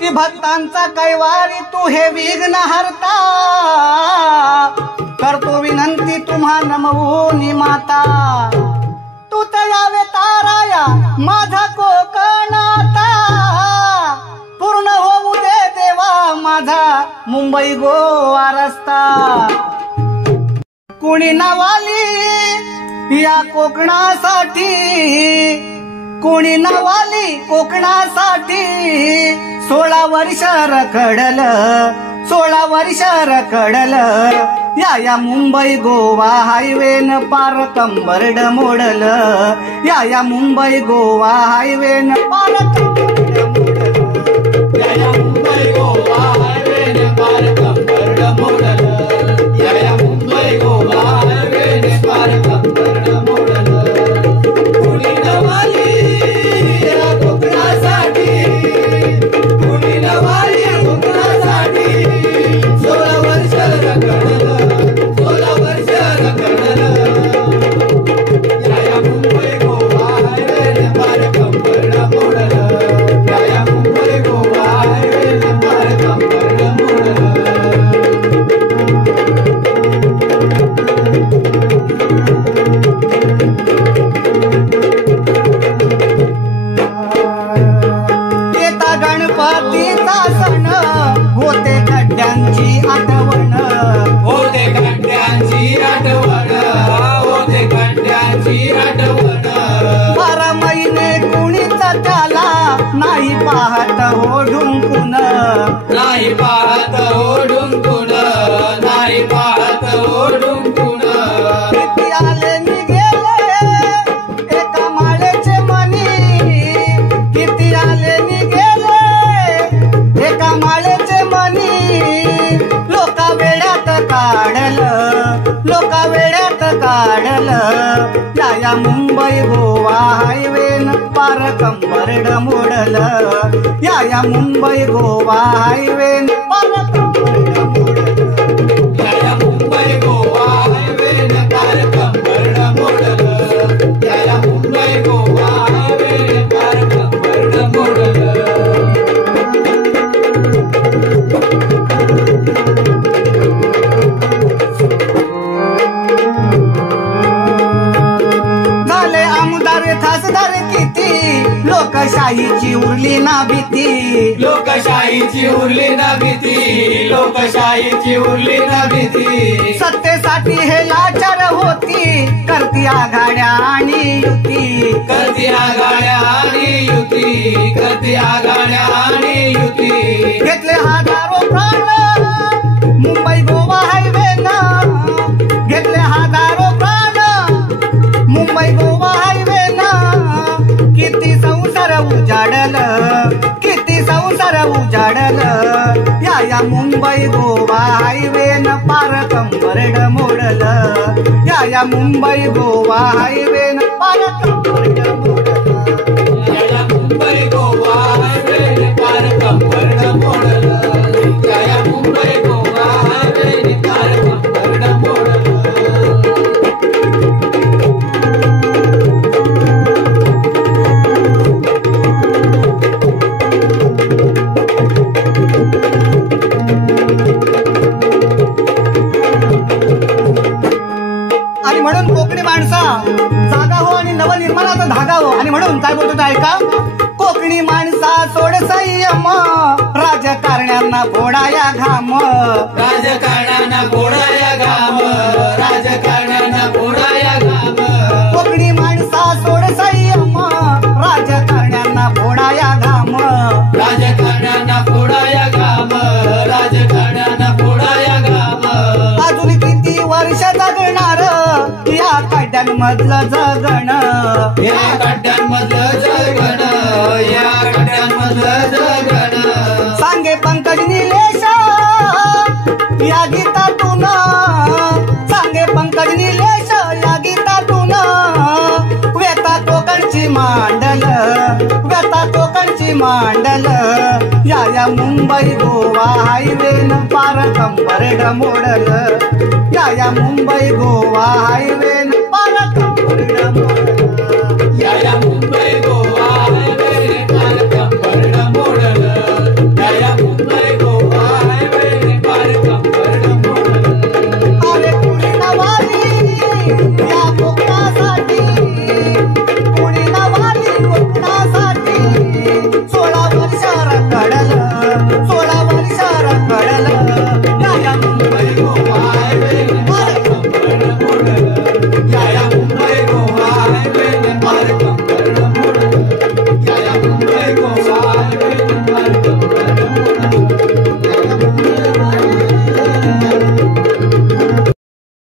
की भक्तांचा कैवारी तू हे विघ्न हरता, करतो विनंती तुम्हा नमवूनी माता। तू तयावे ताराया माझा कोकणाता, पूर्ण होऊ दे देवा माझा मुंबई गोवा रस्ता। कुणी नवाली या कोकणासाठी, कुणी नवाली कोकणासाठी, 16 वर्ष रखडल, 16 वर्ष रखडल, या मुंबई गोवा हायवेन पार कंबरड मोडल, या मुंबई गोवा हायवेन पार कंबरड मोडल, या मुंबई गोवा हायवेन पार कंबरड मोडल, या मुंबई गोवा हायवेन पार कंबरड मोडल। कुणी नवाली या कोकणासाठी, कुणी नवाली कोकणासाठी, 16 वर्ष रखडल, 16 वर्ष रखडल, या मुंबई गोवा हायवेन पार कंबरड मोडल, या मुंबई गोवा हायवेन पार कंबरड मोडल। येता गणपतीचा सण, होते खड्ड्यांची आठवण, होते खड्ड्यांची आठवण, होते खड्ड्यांची आठवण। 12 महिने कुणीच त्याला नाही पाहत हो ढुंकून, नाही पाहत हो ढुंकून, नाही पाहत हो ढुंकून। किती आले निघेले एका माळेचे मनी, किती आले निघेले एका माळेचे मनी। लोका वेड्यात काढल, लोका वेड्यात काढल, या मुंबई गोवा हायवेन पार कंबरड मोडल, या मुंबई गोवा हायवेन पार कंबरड मोडल, या मुंबई गोवा हायवेन पार कंबरड मोडल, या मुंबई गोवा हायवेन पार कंबरड मोडल। झाले आमदार खासदार किती, लोकशाहीची उरली ना भीती, लोकशाहीची उरली ना भीती, लोकशाहीची उरली ना भीती। सत्तेसाठी हे लाचार होती, करती आघाड्या आणि युती, करती आघाड्या आणि युती, करती आघाड्या आणि युती। घेतले हजारो प्राण मुंबई गोवा हायवेनं, घेतले हजारो प्राण मुंबई गोवा हायवेनं। किती संसार उजाडल, किती संसार उजाडल, या मुंबई गोवा हायवेनं पार कंबरड मोडल, या मुंबई गोवा हायवेनं पार कंबरड मोडल, या मुंबई गोवा हायवेनं पार कंबरड मोडल, या मुंबई गोवा हायवेनं पार कंबरड मोडल। आणि म्हणून कोकणी माणसा जागा हो आणि नवनिर्माणाचा धागा हो। आणि म्हणून काय बोलतो ऐका, कोकणी माणसा सोड संयम, राजकारण्यांना फोडाया घाम, राजकारण्यांना फोडाया घाम, राजकारण्यांना फोडाया घाम। कोकणी माणसा सोड संयम, राजकारण्यांना फोडाया घाम, राजकारण्यांना फोडाया घाम, राजकारण्यांना फोडाया घाम। अजून किती वर्ष जगणार या खड्ड्यांमधलं जगण, या खड्ड्यांमधलं जगण, या खड्ड्यांमधलं जगण। सांगे पंकज निलेश या गीतातून, सांगे पंकज निलेश या गीतातून। व्यथा कोकणची मांडल, व्यथा कोकणची मांडल, या मुंबई गोवा हायवेनं पार कंबरड मोडल, या मुंबई गोवा हायवेनं पार कंबरड मोडल।